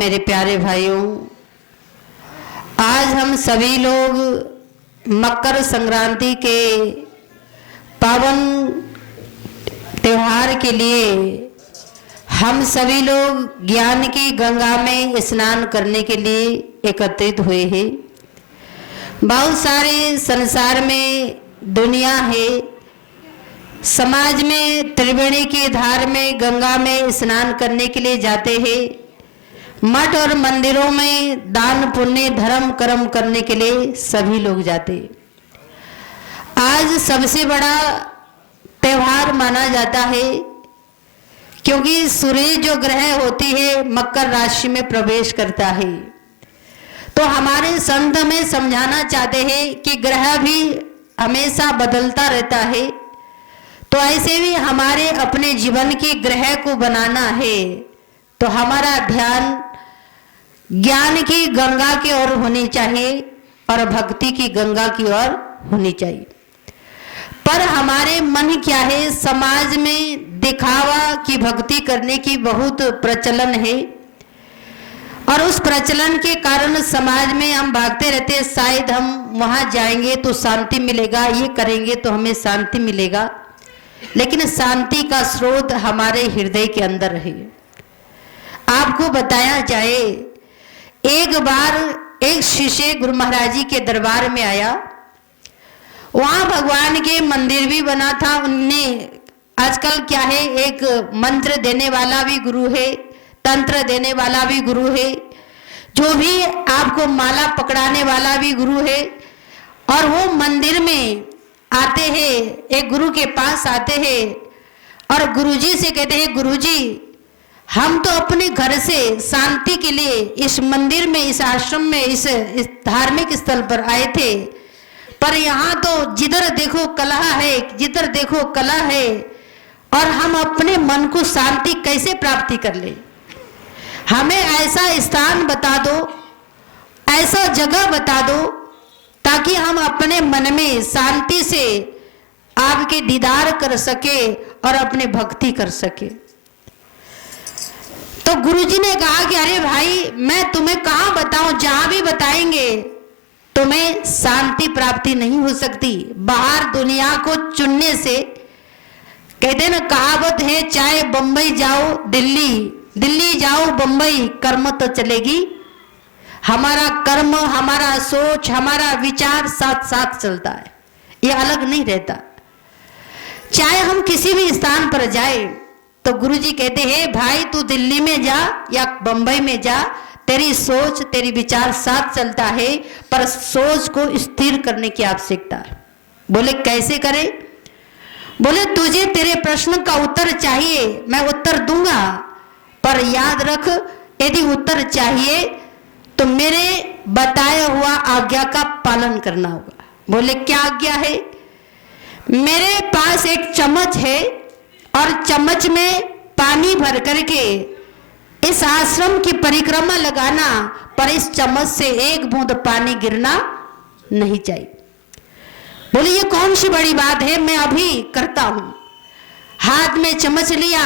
मेरे प्यारे भाइयों, आज हम सभी लोग मकर संक्रांति के पावन त्योहार के लिए हम सभी लोग ज्ञान की गंगा में स्नान करने के लिए एकत्रित हुए हैं। बहुत सारे संसार में दुनिया है, समाज में त्रिवेणी की धार में गंगा में स्नान करने के लिए जाते हैं। मठ और मंदिरों में दान पुण्य धर्म कर्म करने के लिए सभी लोग जाते हैं। आज सबसे बड़ा त्योहार माना जाता है क्योंकि सूर्य जो ग्रह होती है मकर राशि में प्रवेश करता है। तो हमारे संत हमें समझाना चाहते हैं कि ग्रह भी हमेशा बदलता रहता है, तो ऐसे भी हमारे अपने जीवन की ग्रह को बनाना है तो हमारा ध्यान ज्ञान की गंगा की ओर होनी चाहिए और भक्ति की गंगा की ओर होनी चाहिए। पर हमारे मन क्या है, समाज में दिखावा की भक्ति करने की बहुत प्रचलन है और उस प्रचलन के कारण समाज में हम भागते रहते हैं। शायद हम वहां जाएंगे तो शांति मिलेगा, ये करेंगे तो हमें शांति मिलेगा, लेकिन शांति का स्रोत हमारे हृदय के अंदर है। आपको बताया जाए, एक बार एक शिष्य गुरु महाराज जी के दरबार में आया। वहां भगवान के मंदिर भी बना था। उनने आजकल क्या है, एक मंत्र देने वाला भी गुरु है, तंत्र देने वाला भी गुरु है, जो भी आपको माला पकड़ाने वाला भी गुरु है। और वो मंदिर में आते हैं, एक गुरु के पास आते हैं और गुरुजी से कहते हैं, गुरुजी हम तो अपने घर से शांति के लिए इस मंदिर में, इस आश्रम में, इस धार्मिक स्थल पर आए थे, पर यहाँ तो जिधर देखो कलह है, जिधर देखो कलह है, और हम अपने मन को शांति कैसे प्राप्ति कर ले। हमें ऐसा स्थान बता दो, ऐसा जगह बता दो ताकि हम अपने मन में शांति से आपके दीदार कर सके और अपने भक्ति कर सके। तो गुरुजी ने कहा कि अरे भाई, मैं तुम्हें कहाँ बताऊं, जहां भी बताएंगे तुम्हें शांति प्राप्ति नहीं हो सकती। बाहर दुनिया को चुनने से, कहते ना कहावत है, चाहे बंबई जाओ दिल्ली, दिल्ली जाओ बंबई, कर्म तो चलेगी। हमारा कर्म, हमारा सोच, हमारा विचार साथ साथ चलता है, ये अलग नहीं रहता। चाहे हम किसी भी स्थान पर जाए तो गुरुजी कहते हैं, भाई तू दिल्ली में जा या बंबई में जा, तेरी सोच तेरी विचार साथ चलता है, पर सोच को स्थिर करने की आवश्यकता है। बोले कैसे करें? बोले तुझे तेरे प्रश्न का उत्तर चाहिए, मैं उत्तर दूंगा, पर याद रख यदि उत्तर चाहिए तो मेरे बताया हुआ आज्ञा का पालन करना होगा। बोले क्या आज्ञा है? मेरे पास एक चम्मच है और चम्मच में पानी भर करके इस आश्रम की परिक्रमा लगाना, पर इस चम्मच से एक बूंद पानी गिरना नहीं चाहिए। बोले ये कौन सी बड़ी बात है, मैं अभी करता हूं। हाथ में चम्मच लिया,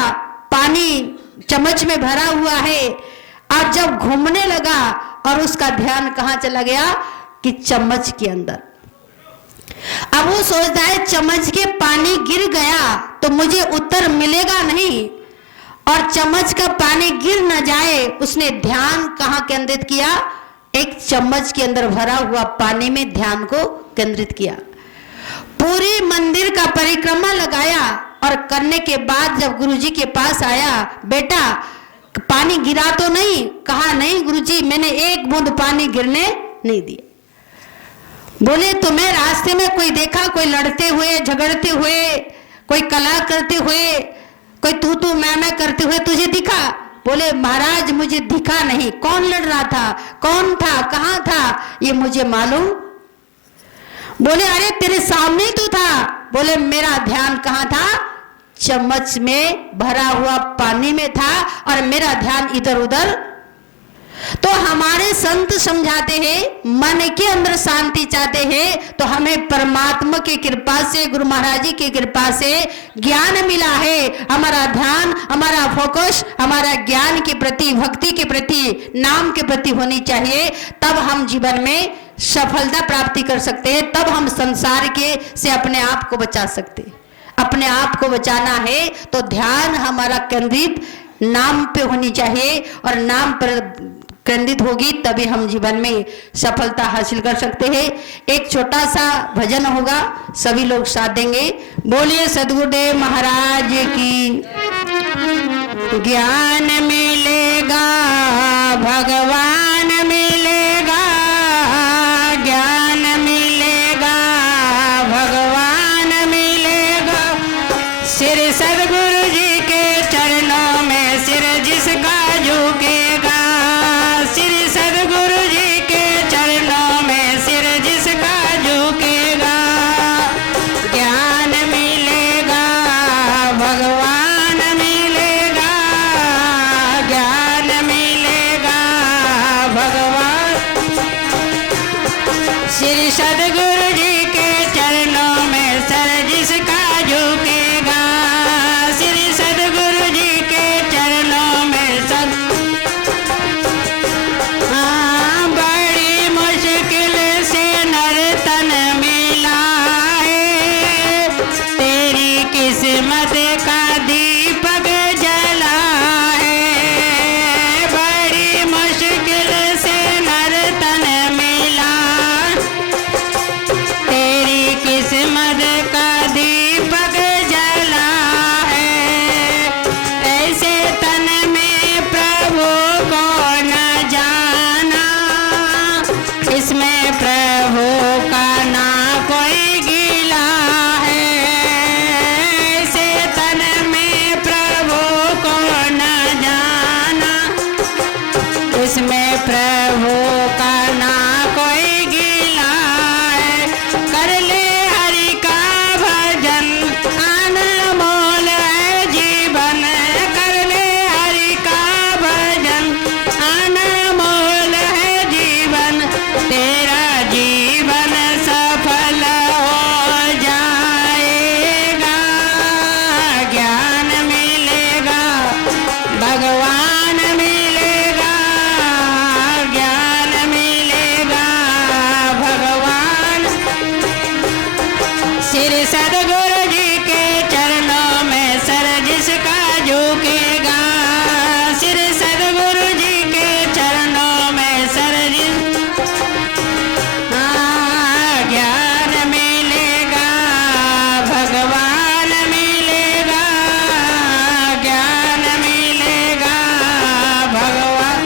पानी चम्मच में भरा हुआ है, और जब घूमने लगा और उसका ध्यान कहां चला गया कि चम्मच के अंदर। अब वो सोचता है चम्मच के पानी गिर गया तो मुझे उत्तर मिलेगा नहीं, और चम्मच का पानी गिर न जाए, उसने ध्यान कहां केंद्रित किया? एक चम्मच के अंदर भरा हुआ पानी में ध्यान को केंद्रित किया। पूरी मंदिर का परिक्रमा लगाया और करने के बाद जब गुरुजी के पास आया, बेटा पानी गिरा तो नहीं? कहा नहीं गुरुजी, मैंने एक बूंद पानी गिरने नहीं दिया। बोले तुम्हें रास्ते में कोई देखा, कोई लड़ते हुए, झगड़ते हुए, कोई कलह करते हुए, कोई तू मैं करते हुए तुझे दिखा? बोले महाराज मुझे दिखा नहीं। कौन लड़ रहा था, कौन था, कहां था, ये मुझे मालूम। बोले अरे तेरे सामने तो था। बोले मेरा ध्यान कहां था? चम्मच में भरा हुआ पानी में था और मेरा ध्यान इधर उधर। तो हमारे संत समझाते हैं, मन के अंदर शांति चाहते हैं तो हमें परमात्मा की कृपा से, गुरु महाराज जी की कृपा से ज्ञान मिला है। हमारा ध्यान, हमारा फोकस, हमारा ज्ञान के प्रति, भक्ति के प्रति, नाम के प्रति होनी चाहिए। तब हम जीवन में सफलता प्राप्ति कर सकते हैं, तब हम संसार के से अपने आप को बचा सकते हैं। अपने आप को बचाना है तो ध्यान हमारा केंद्रित नाम पे होनी चाहिए, और नाम पर केंद्रित होगी तभी हम जीवन में सफलता हासिल कर सकते हैं। एक छोटा सा भजन होगा, सभी लोग साथ देंगे। बोलिए सद्गुरुदेव महाराज की। ज्ञान मिलेगा भगवान मिलेगा, ज्ञान मिलेगा भगवान मिलेगा। श्री सद्गुरु जी के चरणों में सिर जिसका झुकेगा, श्री सद्गुरु जी के चरणों में सिर जिसका झुकेगा। ज्ञान मिलेगा भगवान मिलेगा, ज्ञान मिलेगा भगवान। श्री सद्गुरु जी के चरणों में सर जिसका झुकेगा, श्री सद्गुरु जी के चरणों में सर। बड़ी मुश्किल से नर तन मिला है, तेरी किस्मत का दीपक जला है। बड़ी मुश्किल से नर तन मिला, तेरी किस्मत का दीपक जला है। ऐसे तन में प्रभु को न जाना, इसमें प्रभु का ना कोई गिला है। ऐसे तन में प्रभु को न जाना, इसमें प्रभु का ना कोई गिला है। कर ले हरि का भजन अनमोल है जीवन, कर ले हरि का भजन अनमोल है जीवन। तेरा जीवन सफल हो जाएगा, ज्ञान मिलेगा भगवान मिलेगा, ज्ञान मिलेगा भगवान। श्री सद्गुरु जी के चरणों में सर जिसका झुकेगा, श्री सद्गुरु जी के चरणों में सर ज्ञान मिलेगा भगवान मिलेगा, ज्ञान मिलेगा भगवान।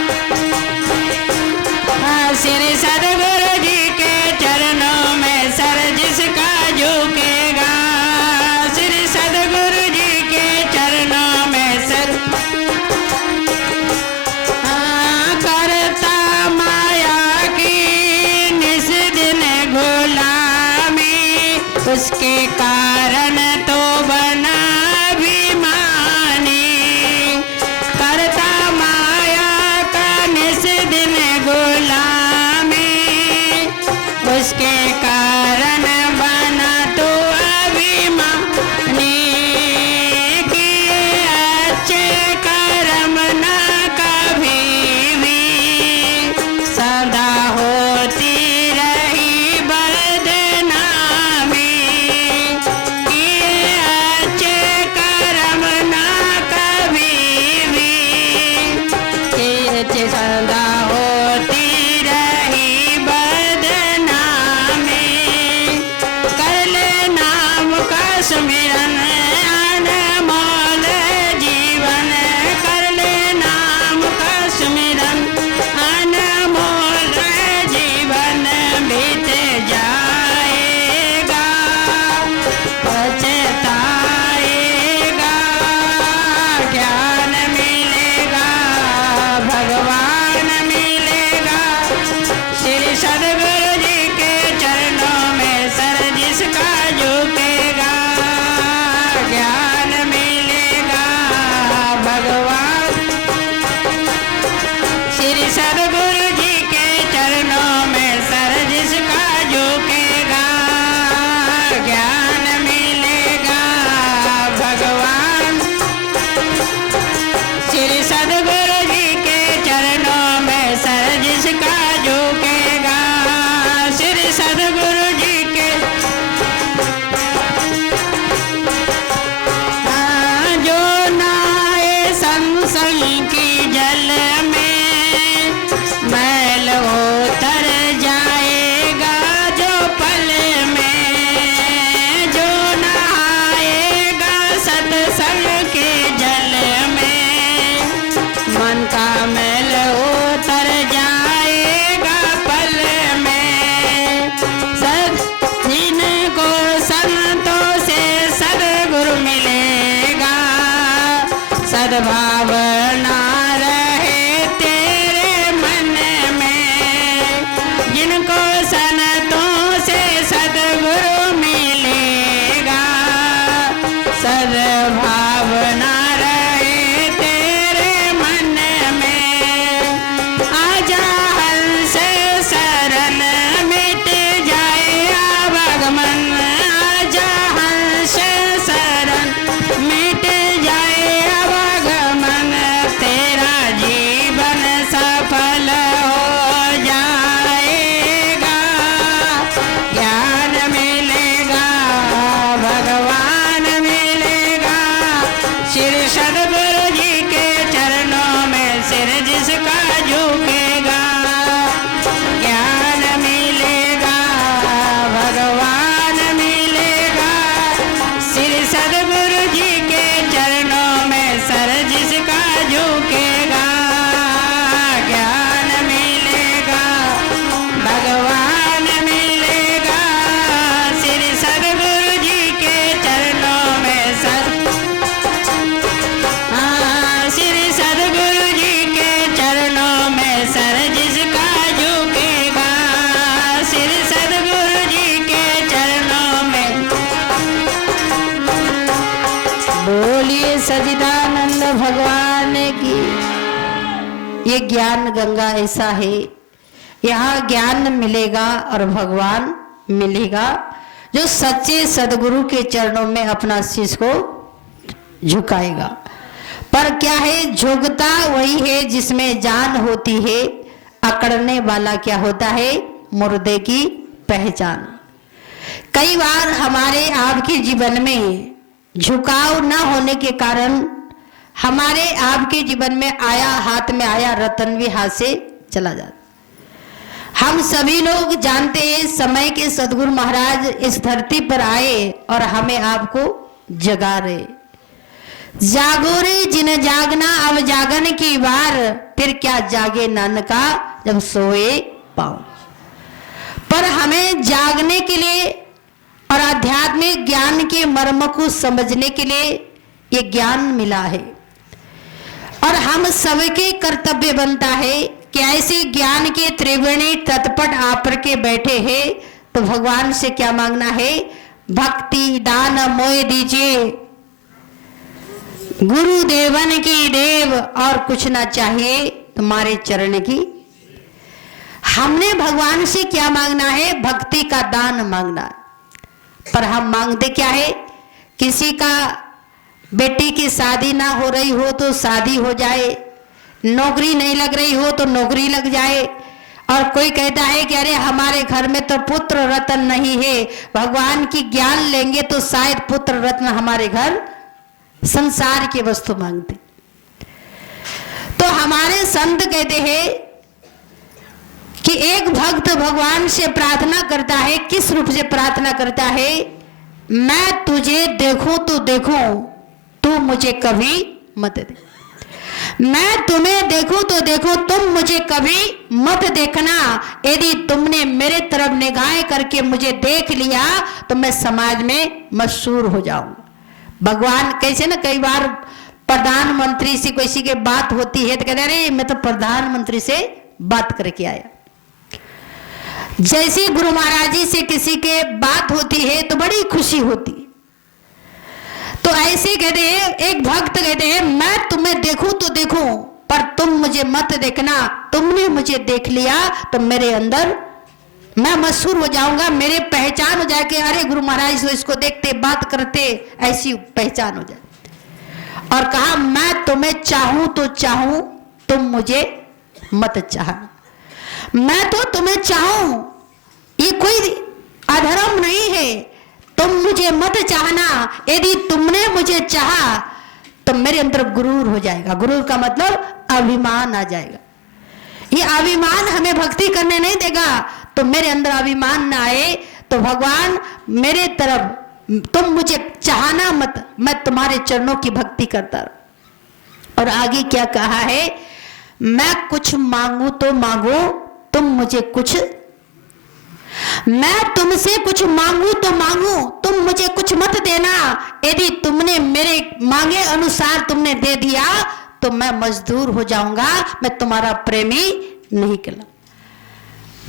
श्री सद्गुरु जी के चरणों में सर जिसका झुकेगा, श्री सद्गुरु जी के चरणों में सर। करता माया की निस दिन गुलामी, उसके कारण तो बना अभिमानी। करता माया का निस दिन गुलामी, उसके कारण बना तो अभिमानी। किए अच्छे कर्म न कभी भी, सदा होती रही बदनामी। किए अच्छे कर्म न कभी भी, किए अच्छे सदा होती रही बदनामी। कर ले नाम का सुमिरन अनमोल जीवन, कर ले नाम का सुमिरन अनमोल जीवन। बीत जाएगा पछताएगा, ज्ञान मिलेगा भगवान श्री सदगुरु जी के चरणों में सर जिसका झुकेगा ज्ञान मिलेगा भगवान। श्री सदगुरु जी के चरणों में सर जिसका झुकेगा श्री सदगुरु जी के जो नहाए संसंग की जल में मैल उतर जाएगा जो पल में। जो नहाएगा सत्संग के जल में मन का मैल उतर जाएगा पल में। सब जिनको संतों से सद्गुरु मिलेगा सद्भावना रहे तेरे मन में। जिनको संतों से सद्गुरु मिलेगा सद्भावना रहे तेरे मन में। आजा हंस शरण मिट जाए आवागमन। आजा हंस शरण मिट जाए आवागमन। तेरा जीवन सफल हो जाएगा ज्ञान मिलेगा भगवान मिलेगा। श्री सदगुरु जी के चरणों में सिर जिसका झुकेगा ज्ञान मिलेगा भगवान मिलेगा। श्री सदगुरु जी के चरणों में सर जिसका झुकेगा ज्ञान मिलेगा भगवान मिलेगा। श्री सदगुरु जी के चरणों में सर श्री सदगुरु जी के चरणों में सर जिसका झुकेगा श्री सदगुरु जी के चरणों में। बोलिए सच्चिदानंद भगवान की। ये ज्ञान गंगा ऐसा है, यहाँ ज्ञान मिलेगा और भगवान मिलेगा जो सच्चे सदगुरु के चरणों में अपना शीश को झुकाएगा। पर क्या है, झुकता वही है जिसमें जान होती है, अकड़ने वाला क्या होता है, मुर्दे की पहचान। कई बार हमारे आपके जीवन में झुकाव न होने के कारण हमारे आपके जीवन में आया, हाथ में आया रतन भी हाथ से चला जाता। हम सभी लोग जानते हैं समय के सदगुरु महाराज इस धरती पर आए और हमें आपको जगा रहे। जागो रे जिन जागना अब जागन की बार, फिर क्या जागे नानका जब सोए पाओ। पर हमें जागने के लिए और आध्यात्मिक ज्ञान के मर्म को समझने के लिए ये ज्ञान मिला है और हम सबके कर्तव्य बनता है कि ऐसे ज्ञान के त्रिवेणी तत्पट आपर के बैठे हैं तो भगवान से क्या मांगना है, भक्ति दान मोह दीजिए गुरुदेवन की देव, और कुछ ना चाहिए तुम्हारे चरण की। हमने भगवान से क्या मांगना है, भक्ति का दान मांगना। पर हम मांगते क्या है, किसी का बेटी की शादी ना हो रही हो तो शादी हो जाए, नौकरी नहीं लग रही हो तो नौकरी लग जाए, और कोई कहता है कि अरे हमारे घर में तो पुत्र रत्न नहीं है, भगवान की ज्ञान लेंगे तो शायद पुत्र रत्न हमारे घर। संसार की वस्तु मांगते। तो हमारे संत कहते हैं कि एक भक्त भगवान से प्रार्थना करता है। किस रूप से प्रार्थना करता है, मैं तुझे देखूं तो देखूं, तू मुझे कभी मत दे। मैं तुम्हें देखूं तो देखूं, तुम मुझे कभी मत देखना। यदि तुमने मेरे तरफ निगाहें करके मुझे देख लिया तो मैं समाज में मशहूर हो जाऊंगा। भगवान कैसे ना, कई बार प्रधानमंत्री से किसी की बात होती है तो कहते अरे मैं तो प्रधानमंत्री से बात करके आया। जैसे गुरु महाराज जी से किसी के बात होती है तो बड़ी खुशी होती। तो ऐसे कहते हैं, एक भक्त कहते हैं मैं तुम्हें देखूं तो देखूं, पर तुम मुझे मत देखना, तुमने मुझे देख लिया तो मेरे अंदर मैं मशहूर हो जाऊंगा, मेरे पहचान हो जाएगी, अरे गुरु महाराज तो इसको देखते बात करते, ऐसी पहचान हो जाए। और कहा मैं तुम्हें चाहूं तो चाहूं, तुम मुझे मत चाहना। मैं तो तुम्हें चाहूं, ये कोई अधर्म नहीं है, तुम मुझे मत चाहना। यदि तुमने मुझे चाहा तो मेरे अंदर गुरूर हो जाएगा। गुरूर का मतलब अभिमान आ जाएगा। ये अभिमान हमें भक्ति करने नहीं देगा। तो मेरे अंदर अभिमान ना आए तो भगवान मेरे तरफ, तुम मुझे चाहना मत, मैं तुम्हारे चरणों की भक्ति करता रहा। और आगे क्या कहा है, मैं कुछ मांगू तो मांगू, तुम मुझे कुछ, मैं तुमसे कुछ मांगू तो मांगू, तुम मुझे कुछ मत देना। यदि तुमने मेरे मांगे अनुसार तुमने दे दिया तो मैं मजदूर हो जाऊंगा, मैं तुम्हारा प्रेमी नहीं कहला।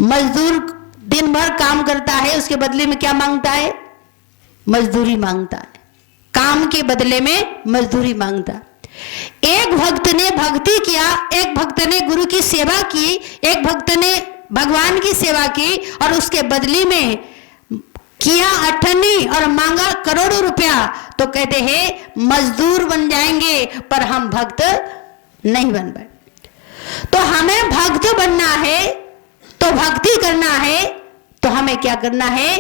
मजदूर दिन भर काम करता है, उसके बदले में क्या मांगता है? मजदूरी मांगता है। काम के बदले में मजदूरी मांगता है। एक भक्त ने भक्ति किया, एक भक्त ने गुरु की सेवा की, एक भक्त ने भगवान की सेवा की और उसके बदले में किया अठन्नी और मांगा करोड़ों रुपया, तो कहते हैं मजदूर बन जाएंगे पर हम भक्त नहीं बन पाए। तो हमें भक्त बनना है, तो भक्ति करना है, तो हमें क्या करना है?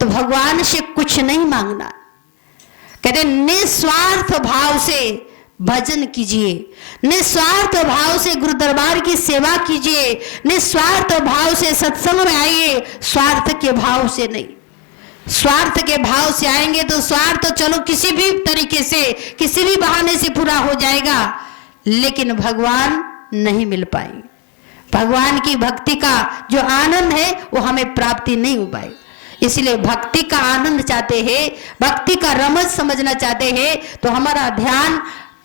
तो भगवान से कुछ नहीं मांगना। कहते निस्वार्थ भाव से भजन कीजिए, निस्वार्थ भाव से गुरु दरबार की सेवा कीजिए, निस्वार्थ भाव से सत्संग में आइए, स्वार्थ के भाव से नहीं। स्वार्थ के भाव से आएंगे तो स्वार्थ चलो किसी भी तरीके से, किसी भी बहाने से पूरा हो जाएगा, लेकिन भगवान नहीं मिल पाएंगे। भगवान की भक्ति का जो आनंद है वो हमें प्राप्ति नहीं हो पाएगी। इसलिए भक्ति का आनंद चाहते हैं, भक्ति का रमज समझना चाहते हैं, तो हमारा ध्यान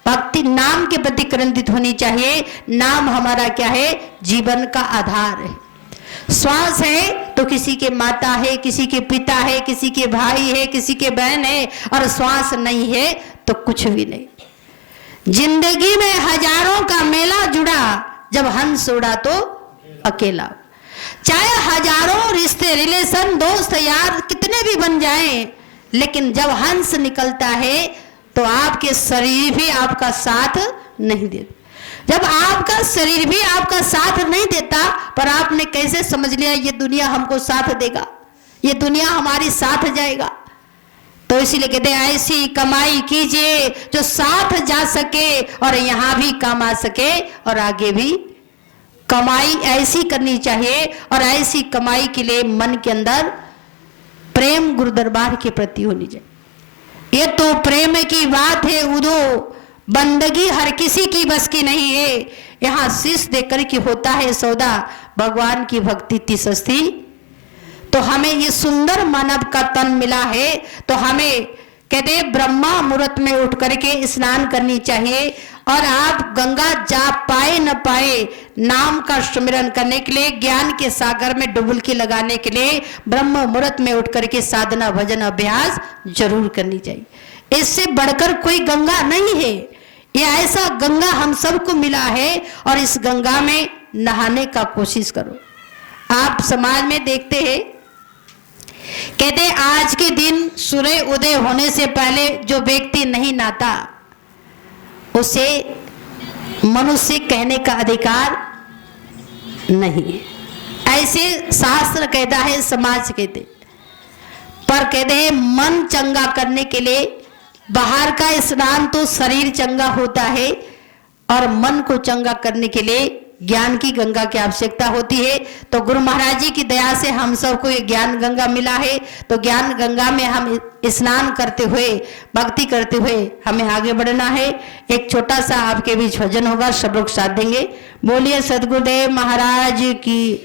भक्ति नाम के प्रति केंद्रित होनी चाहिए। नाम हमारा क्या है? जीवन का आधार है। श्वास है तो किसी के माता है, किसी के पिता है, किसी के भाई है, किसी के बहन है, और श्वास नहीं है तो कुछ भी नहीं। जिंदगी में हजारों का मेला जुड़ा, जब हंस उड़ा तो अकेला। चाहे हजारों रिश्ते, रिलेशन, दोस्त यार कितने भी बन जाएं, लेकिन जब हंस निकलता है तो आपके शरीर भी आपका साथ नहीं देता। जब आपका शरीर भी आपका साथ नहीं देता, पर आपने कैसे समझ लिया ये दुनिया हमको साथ देगा, ये दुनिया हमारी साथ जाएगा? तो इसीलिए कहते हैं ऐसी कमाई कीजिए जो साथ जा सके और यहाँ भी काम आ सके और आगे भी। कमाई ऐसी करनी चाहिए और ऐसी कमाई के लिए मन के अंदर प्रेम गुरु दरबार के प्रति होनी चाहिए। ये तो प्रेम की बात है उदो, बंदगी हर किसी की बस की नहीं है। यहाँ शीश देकर के होता है सौदा, भगवान की भक्ति तिसस्ती। तो हमें ये सुंदर मानव का तन मिला है, तो हमें कहते ब्रह्मा मुहूर्त में उठ करके स्नान करनी चाहिए। और आप गंगा जा पाए न पाए, नाम का सुमिरन करने के लिए, ज्ञान के सागर में डुबकी लगाने के लिए ब्रह्म मुहूर्त में उठ करके साधना भजन अभ्यास जरूर करनी चाहिए। इससे बढ़कर कोई गंगा नहीं है। ये ऐसा गंगा हम सबको मिला है और इस गंगा में नहाने का कोशिश करो। आप समाज में देखते हैं, कहते आज के दिन सूर्य उदय होने से पहले जो व्यक्ति नहीं नहाता उसे मनुष्य कहने का अधिकार नहीं है, ऐसे शास्त्र कहता है, समाज कहते। पर कहते हैं मन चंगा करने के लिए बाहर का स्नान तो शरीर चंगा होता है, और मन को चंगा करने के लिए ज्ञान की गंगा की आवश्यकता होती है। तो गुरु महाराज जी की दया से हम सबको ये ज्ञान गंगा मिला है। तो ज्ञान गंगा में हम स्नान करते हुए, भक्ति करते हुए हमें आगे बढ़ना है। एक छोटा सा आपके बीच भजन होगा, सब लोग साथ देंगे। बोलिए सदगुरुदेव महाराज की।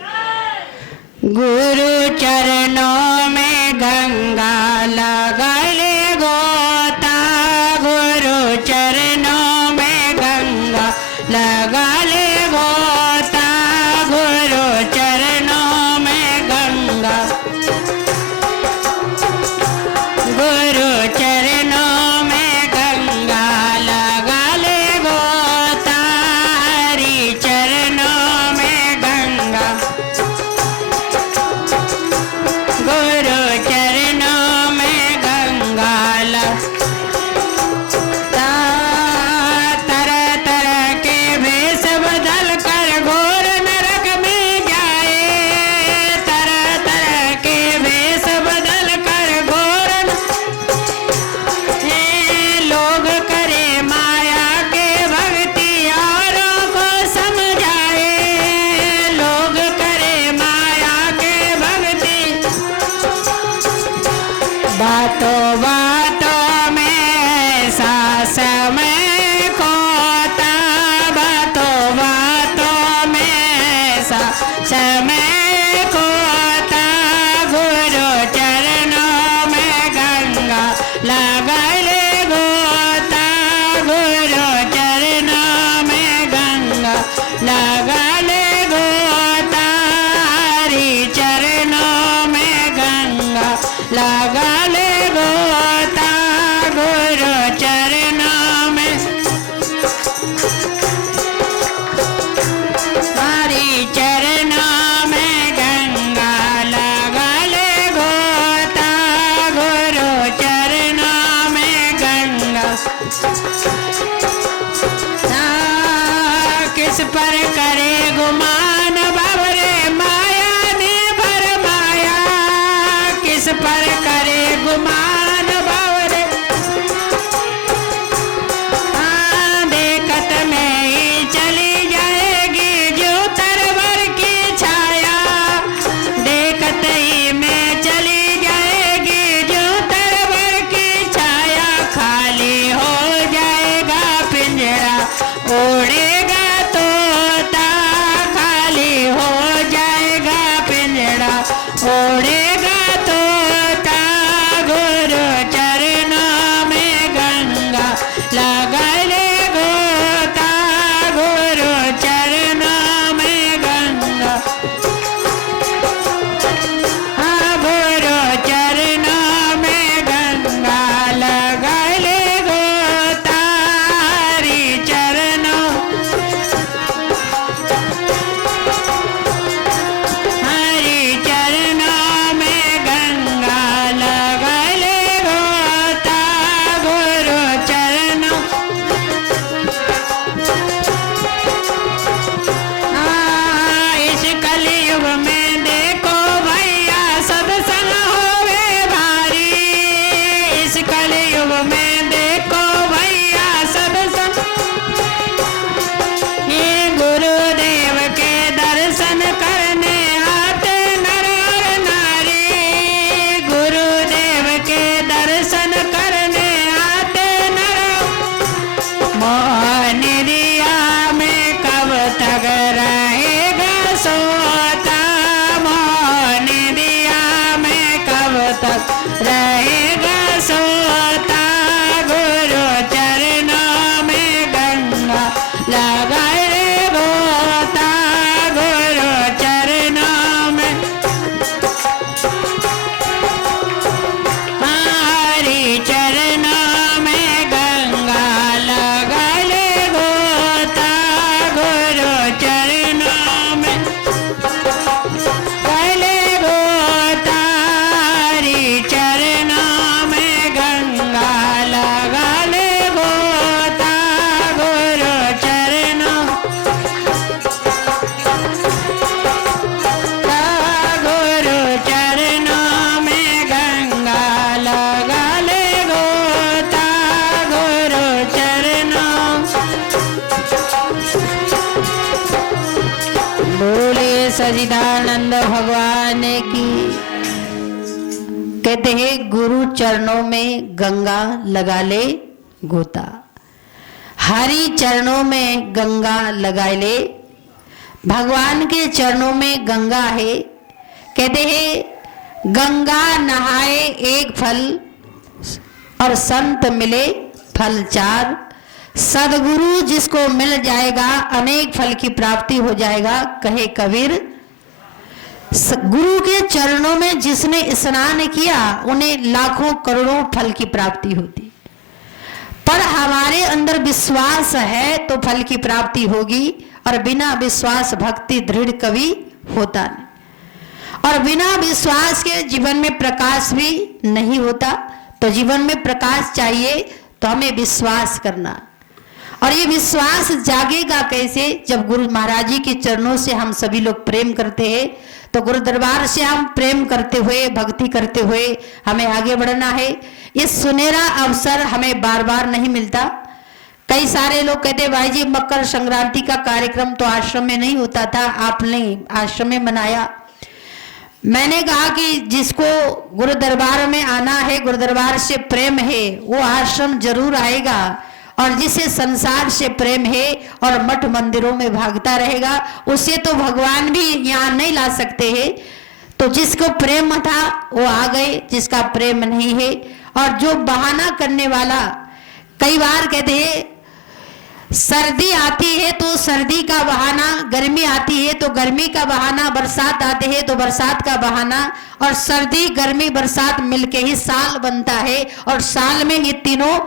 गुरु चरणों में गंगा लगले गोता, गुरु चरणों में गंगा लगले गोता, गुरु चरणों में गंगा, गुरु चरणों में गंगा लगले गोता। समय खोता गुरु चरणों में गंगा लगले गोता गुरु चरणों में गंगा लगले गोता हरि चरणों में गंगा लगले गोता गुरु चरणों में हरि चरणों में गंगा लगले गोता गुरु चरणों में गंगा किस पर करे गुमान बाबरे माया ने भरमाया किस पर करे गुमान बाबरे देखत में ही चली जाएगी जो तरवर की छाया देखत ही में चली जाएगी जो तरवर की छाया खाली हो जाएगा पिंजरा उड़ेगा तोता खाली हो जाएगा पिंजरा उड़ेगा तोता गुरु चरणों में गंगा लगले गोता गुरु चरणों में गंगा गुरु चरणों में गंगा लगले गोता हरि चरणों हरि चरणों में गंगा लगले गोता गुरु चरणों इस कलयुग में देखो भैया सत्संग होवे भारी इस कलयुग में देखो भैया सत्संग ये गुरुदेव के दर्शन करने आते नर और नारी गुरुदेव के दर्शन करने आते नर मोहन दिया में कब तक रहेगा सोता मोहन दिया में कब तक रहेगा सोता गुरु चरणों में गंगा लगले गोता गुरु चरणों में हरि चरणों में गंगा लगले गोता गुरु चरणों में गले गोता हरि चरणों में गंगा लगले गोता गुरु चरणों गुरु चरणों में गंगा लगले गोता गुरु चरणों बोले सच्चिदानंद भगवान की। कहते हैं गुरु चरणों में गंगा लगा ले गोता हरि चरणों में गंगा लगा ले भगवान के चरणों में गंगा है। कहते हैं गंगा नहाए एक फल और संत मिले फल चार सदगुरु जिसको मिल जाएगा अनेक फल की प्राप्ति हो जाएगा। कहे कबीर गुरु के चरणों में जिसने स्नान किया उन्हें लाखों करोड़ों फल की प्राप्ति होती पर हमारे अंदर विश्वास है तो फल की प्राप्ति होगी और बिना विश्वास भक्ति दृढ़ कभी होता नहीं और बिना विश्वास के जीवन में प्रकाश भी नहीं होता। तो जीवन में प्रकाश चाहिए तो हमें विश्वास करना और ये विश्वास जागेगा कैसे जब गुरु महाराज जी के चरणों से हम सभी लोग प्रेम करते हैं। तो गुरु दरबार से हम प्रेम करते हुए भक्ति करते हुए हमें आगे बढ़ना है। ये सुनहरा अवसर हमें बार बार नहीं मिलता। कई सारे लोग कहते भाई जी मकर संक्रांति का कार्यक्रम तो आश्रम में नहीं होता था, आपने आश्रम में मनाया। मैंने कहा कि जिसको गुरु दरबार में आना है, गुरु दरबार से प्रेम है, वो आश्रम जरूर आएगा और जिसे संसार से प्रेम है और मठ मंदिरों में भागता रहेगा, उसे तो भगवान भी यहाँ नहीं ला सकते हैं। तो जिसको प्रेम था वो आ गए, जिसका प्रेम नहीं है और जो बहाना करने वाला, कई बार कहते हैं सर्दी आती है तो सर्दी का बहाना, गर्मी आती है तो गर्मी का बहाना, बरसात आते है तो बरसात का बहाना, और सर्दी गर्मी बरसात मिलके ही साल बनता है और साल में ये तीनों